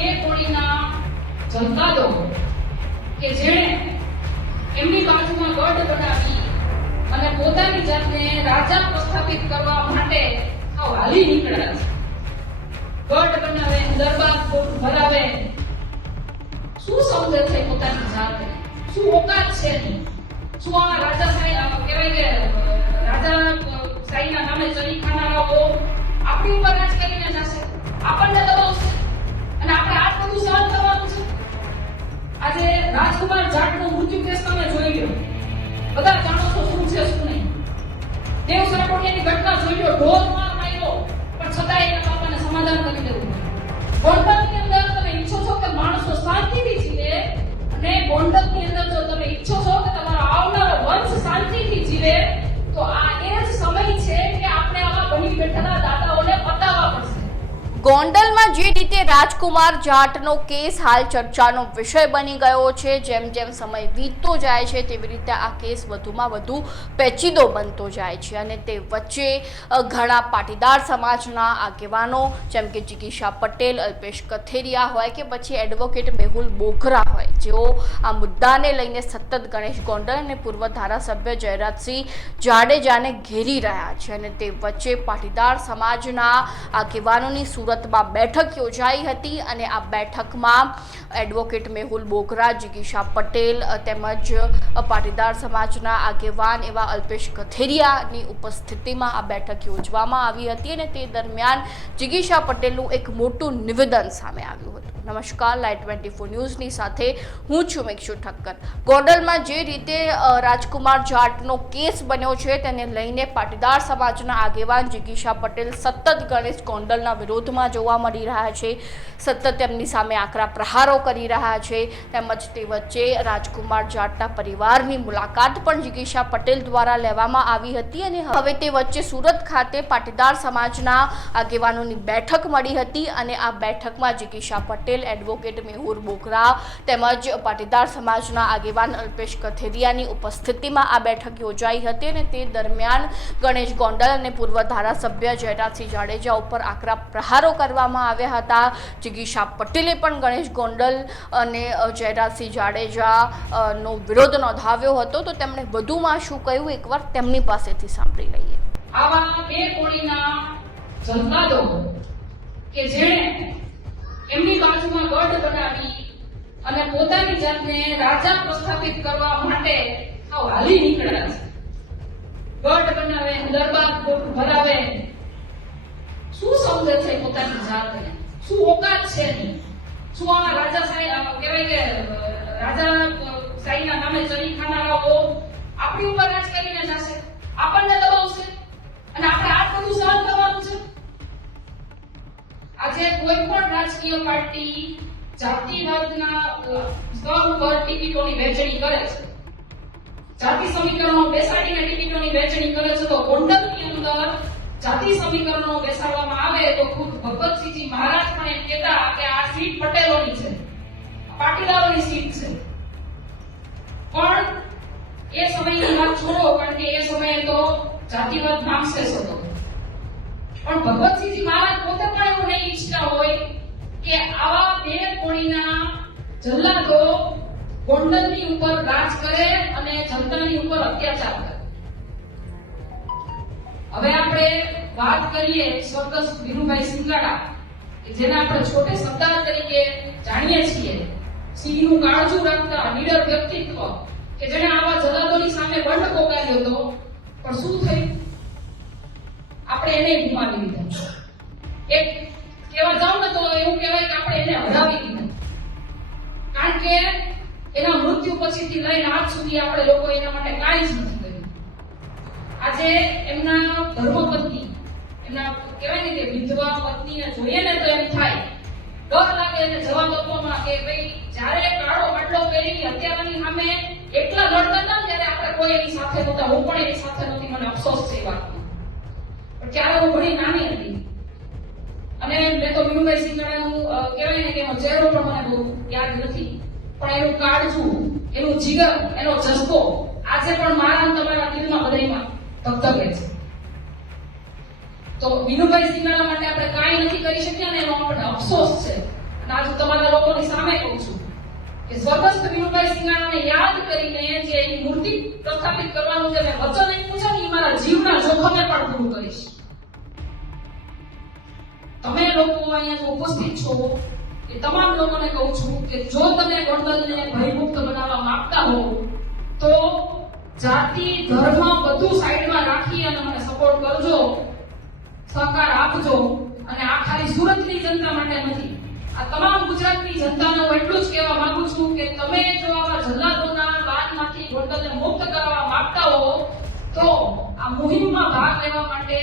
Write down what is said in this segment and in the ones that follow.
બે કોણીના જનતાદો કે જેણે એમની બાજુમાં ગઢ બનાવી અને પોતાની જાતને રાજા પ્રસ્થાપિત કરવા માટે આવ હાલી નીકળ્યા છે. ગઢ બનાવે, દરબાર ભરાવે. શું સમજે છે પોતાની જાતે શું ઓકાત છે? શું આ રાજા સાહેબ કહેવાય કે રાજા સાઈના નામે ચરી ખાનારાઓ આપણી ઉપર રાજ કરીને જશે? આપણને દબાવશે? અને આપણે આ બધું સહન કરવાનું છે. આજે રાજકુમાર જાટનો મૃત્યુ કેસ તમે જોઈ લો. બધા જાણો છો શું છે, શું નહીં. દેવ સાકોડિયાની ઘટના જોઈ લો ઢોર માર માર્યો. પણ છતાંય એના બાપાને સમાધાન કરી દેવું ગોંડલની અંદર તમે ઈચ્છો છો કે માણસો શાંતિથી જીવે અને ગોંડલની અંદર જો તમે ઈચ્છો છો કે તમારો આવનારો વંશ શાંતિથી જીવે ગોંડલમાં જે રીતે રાજકુમાર જાટનો કેસ હાલ ચર્ચાનો વિષય બની ગયો છે, જેમ જેમ સમય વીતતો જાય છે, તેવી રીતે આ કેસ વધુમાં વધુ પેચીદો બનતો જાય છે અને તે વચ્ચે ઘણા પાટીદાર સમાજના આગેવાનો, જેમ કે જિગીશા પટેલ, અલ્પેશ કથેરિયા હોય કે પછી એડવોકેટ મેહુલ બોઘરા હોય, જેઓ આ મુદ્દાને લઈને સતત ગણેશ ગોંડલ અને પૂર્વ ધારાસભ્ય જયરાજસિંહ જાડેજાને ઘેરી રહ્યા છે અને તે વચ્ચે પાટીદાર સમાજના આગેવાનોની સુરતમાં બેઠક યોજાઈ હતી અને આ બેઠકમાં એડવોકેટ મેહુલ બોગરા, જિગીશા પટેલ તેમજ પાટીદાર સમાજના આગેવાન એવા અલ્પેશ કથેરિયાની ઉપસ્થિતિમાં આ બેઠક યોજવામાં આવી હતી અને તે દરમિયાન જિગીશા પટેલનું એક મોટું નિવેદન સામે આવ્યું હતું. નમસ્કાર લાઈટ ટ્વેન્ટી ફોર ન્યૂઝની સાથે હું છું મેક્ષુ ઠક્કર. ગોંડલમાં જે રીતે રાજકુમાર જાટનો કેસ બન્યો છે, તેને લઈને પાટીદાર સમાજના આગેવાન જિગીશા પટેલ સતત ગણેશ ગોંડલના વિરોધમાં જોવા મળી રહ્યા છે. સતત તેમની સામે આકરા પ્રહારો કરી રહ્યા છે. તેમજ તે વચ્ચે રાજકુમાર જાટના પરિવારની મુલાકાત પણ જિગીશા પટેલ દ્વારા લેવામાં આવી હતી અને હવે તે વચ્ચે સુરત ખાતે પાટીદાર સમાજના આગેવાનોની બેઠક મળી હતી અને આ બેઠકમાં જિગીશા પટેલ એડવોકેટ મેહુર બોગરા તેમજ પાટીદાર સમાજના આગેવાન અલ્પેશ કથેરિયાની ઉપસ્થિતિમાં આ બેઠક યોજાઈ હતી અને તે દરમિયાન ગણેશ ગોંડલ અને પૂર્વ ધારાસભ્ય જયરાજસિંહ જાડેજા ઉપર આકરા પ્રહારો કરવામાં આવ્યા હતા. જિગીશા પટેલે પણ ગણેશ ગોંડલ અને જયરાજસિંહ જાડેજા નો વિરોધ નોંધાવ્યો હતો. તો તેમણે વધુમાં શું કહ્યું? એકવાર તેમની પાસેથી સાંભળી લઈએ. આવા બે કોળીના જનતાદો કે જેણે એમની બાજુમાં ગઢ બનાવી અને પોતાની જાતને રાજા પ્રસ્થાપિત કરવા માટે આવ હાલી નીકળ્યા છે. ગઢ બનાવે, દરબાર ભરાવે. શું સમજે છે પોતાની જાતને? શું ઓકાત છે? શું આ રાજા સાહેબ કહેવાય કે રાજા સાહેબના નામે ચરી ખાનારાઓ આપણી ઉપર રાજ કરીને જશે. આપણને દબાવશે અને આપણે આ બધું સહન કરવાનું છે. આજે કોઈ પણ રાજકીય પાર્ટી જાતિવાદના સ્તર ઉપર ટિકિટોની વહેંચણી કરે છે. જાતિ સમીકરણો બેસાડીને ટિકિટોની વહેંચણી કરે છે તો ગોંડલની અંદર જાતિ સમીકરણો બેસાડવામાં આવે તો ખુદ ભગવતસિંહજી મહારાજ પણ એમ કહેતા કે આ સીટ પટેલોની છે. પાટીદારોની સીટ છે. પણ એ સમયની વાત છોડો, કારણ કે એ સમયે તો જાતિવાદ નામશેષ હતો પણ ભગવતસિંહજી મહારાજ પોતે પણ એવું નહીં ઈચ્છતા હોય કે આવા બે કોણીના જલ્લાદો ગોંડલની ઉપર રાજ કરે અને જનતાની ઉપર અત્યાચાર કરે. હવે આપણે વાત કરીએ સ્વર્ગસ્થ વીરુભાઈ સિંગાડા, કે જેને આપણે છોટે સરદાર તરીકે જાણીએ છીએ. સિંહનું કાળજું રાખતા નીડર વ્યક્તિત્વ, કે જેને આવા જલાદોની સામે બંધ પોકાર્યો હતો. પણ શું થયું? આપણે એને ગુમાવી દીધા એક કહેવા જાઉં ને તો એવું કહેવાય કે આપણે એને હરાવી દીધા. કારણ કે એના મૃત્યુ પછીથી લઈને આજ સુધી આપણે લોકો એના માટે કાંઈ જ નથી કર્યું. આજે એમના ધર્મપત્ની, એમના કહેવાય ને કે વિધવા પત્નીને જોઈએ ને તો એમ થાય, ડર લાગે એને જવાબ આપવામાં કે ભાઈ, જ્યારે કાળો આટલો પહેરી હત્યારાની સામે એકલા લડતા હતા ત્યારે આપણે કોઈ એની સાથે નહોતા, હું પણ એની સાથે નથી મને અફસોસ છે એ વાતનો. હું ઘણી નાની હતી. અને મેં તો સિંગાડાનું કહેવાય ને કે એનો ચહેરો પણ મને બહુ યાદ નથી. પણ એનું કાળજું એનું જીગર, એનો જજ્બો આજે પણ મારા તમારા દિલમાં હૃદયમાં ધબધબે છે. તો વિનુભાઈ સિંગાડા માટે આપણે કાંઈ નથી કરી શક્યા ને એનો આપણને અફસોસ છે. અને આજે તમારા લોકોની સામે કહું છું કે સ્વર્ગસ્થ વિનુભાઈ સિંગાણાને યાદ કરીને જે એની મૂર્તિ પ્રસ્થાપિત કરવાનું જે મેં વચન આપ્યું છે મારા જીવના જોખમે પણ પૂરું કરીશ. તમે લોકો અહીંયા ઉપસ્થિત છો, એ તમામ લોકોને કહું છું કે જો તમે ગોંડલને ભયમુક્ત બનાવવા માંગતા હો, તો જાતિ, ધર્મ બધું સાઈડમાં રાખી અને મને સપોર્ટ કરજો, સહકાર આપજો અને આ ખાલી સુરતની જનતા માટે નથી. આ તમામ ગુજરાતની જનતાને હું એટલું જ કહેવા માંગુ છું કે તમે જો આવા જલ્લાદોના બાદમાંથી ગોંડલને મુક્ત કરવા માંગતા હો, તો મુહિમમાં ભાગ લેવા માટે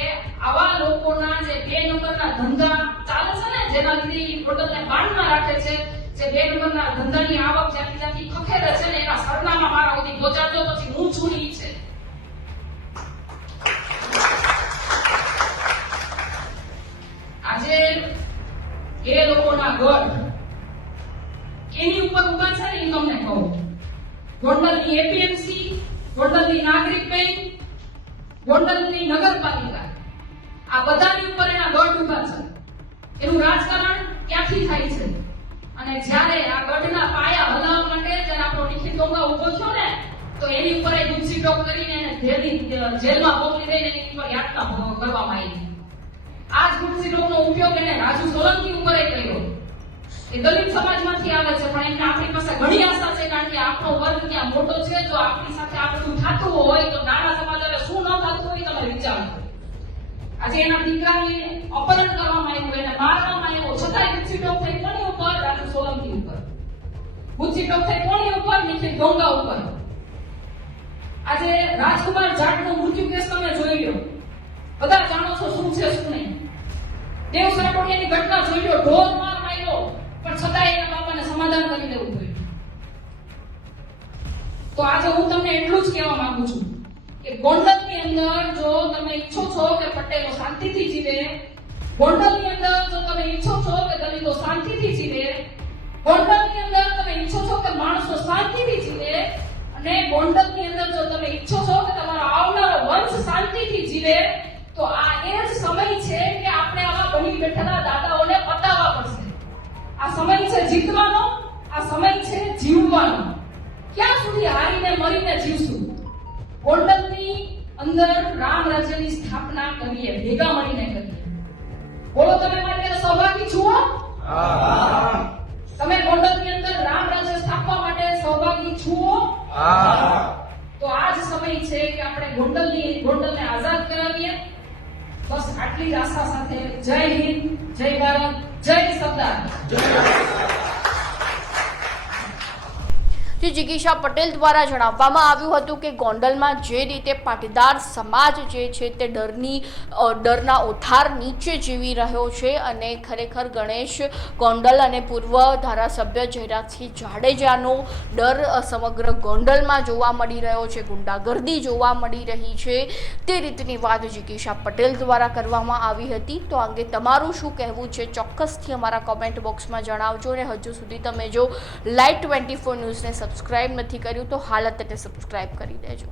આવા લોકોના જે બે નંબરના ધંધા ચાલે છે ને જેનાથી પોતાને ઈ બાંધમાં રાખે છે, જે બે નંબરના ધંધાની આવક જ્યાંથી જ્યાંથી ખખેરે છે ને, એના સરનામા મારા સુધી પહોંચાડજો, પછી હું છું ઈ છે. આજે એ લોકોના ગઢ એની ઉપર ઊભા છે ને એ તમને કહું. ગોંડલની એપીએમસી, ગોંડલની નાગરિક બેંક ગોંડલની નગરપાલિકા. આ બધાની ઉપર એના ગઢ ઊભા છે. એનું રાજકારણ ક્યાંથી થાય છે? અને જ્યારે આ ગઢના પાયા હલાવવા માટે જ્યારે આપણો નિખિલ ડોંગા ઊભો થયો ને, તો એની ઉપર એ ગુપ્સી ટોક કરીને એને જેલની જેલમાં મોકલી દઈને એની ઉપર યાતના કરવામાં આવી. આ જ ગુપ્સી ટોકનો ઉપયોગ એને રાજુ સોલંકી ઉપર કર્યો. એ દલિત સમાજમાંથી આવે છે, પણ એમને આપણી પાસે ઘણી આશા છે, કારણ કે આપણો વર્ગ ત્યાં મોટો છે. જો આપણી સાથે આ બધું થતું હોય, તો નાના સમાજ હવે શું ન થતું આજે એના દીકરાને અપહરણ કરવામાં આવ્યું એને મારવામાં આવ્યો. છતાં ગુસ્સી ટોક થઈ કોની ઉપર રાજુ સોલંકી ઉપર? ગુસ્સી ટોક થઈ કોની ઉપર? નિખિલ ડોંગા ઉપર? આજે રાજકુમાર જાટનો મૃત્યુ કેસ તમે જોઈ લો. બધા જાણો છો શું છે શું નહીં. દેવ સાટોડિયાની ઘટના જોઈ લો. ઢોર માર માર્યો. પણ છતાંય એના બાપાને સમાધાન કરી દેવું પડ્યું. તો આજે હું તમને એટલું જ કહેવા માંગુ છું. કે ગોંડલની અંદર જો તમે ઈચ્છો છો કે પટેલો શાંતિથી જીવે, ગોંડલની અંદર જો તમે ઈચ્છો છો કે દલિતો શાંતિથી જીવે, ગોંડલની અંદર તમે ઈચ્છો છો કે માણસો શાંતિથી જીવે, અને ગોંડલની અંદર જો તમે ઈચ્છો છો કે તમારો આવનારો વંશ શાંતિથી જીવે, તો આ એ જ સમય છે કે આપણે આવા બની બેઠેલા દાદાઓને પતાવવા પડશે. આ સમય છે જીતવાનો, આ સમય છે જીવવાનો. ક્યાં સુધી હારીને મરીને જીવશું? ગોંડલની અંદર રામ રાજ્યની સ્થાપના કરીએ ભેગા મળીને કરીએ. બોલો તમે મારી સહભાગી છો? તમે ગોંડલની અંદર રામ રાજ્ય સ્થાપવા માટે સહભાગી છો? તો આ જ સમય છે કે આપણે ગોંડલની ગોંડલ ને આઝાદ કરાવીએ. બસ આટલી જ આશા સાથે જય હિન્દ જય ભારત જય સરદાર. જે જિગીશા પટેલ દ્વારા જણાવવામાં આવ્યું હતું કે ગોંડલમાં જે રીતે પાટીદાર સમાજ જે છે તે ડરની ડરના ઓથાર નીચે જીવી રહ્યો છે અને ખરેખર ગણેશ ગોંડલ અને પૂર્વ ધારાસભ્ય જયરાજસિંહ જાડેજાનો ડર સમગ્ર ગોંડલમાં જોવા મળી રહ્યો છે, ગુંડાગર્દી જોવા મળી રહી છે. તે રીતની વાત જિગીશા પટેલ દ્વારા કરવામાં આવી હતી. તો આ અંગે તમારું શું કહેવું છે? ચોક્કસથી અમારા કોમેન્ટ બોક્સમાં જણાવજો અને હજુ સુધી તમે જો લાઈવ ટ્વેન્ટી ફોર ન્યૂઝને સબસ્ક્રાઇબ નથી કર્યું તો હાલ જ તેને સબસ્ક્રાઇબ કરી દેજો.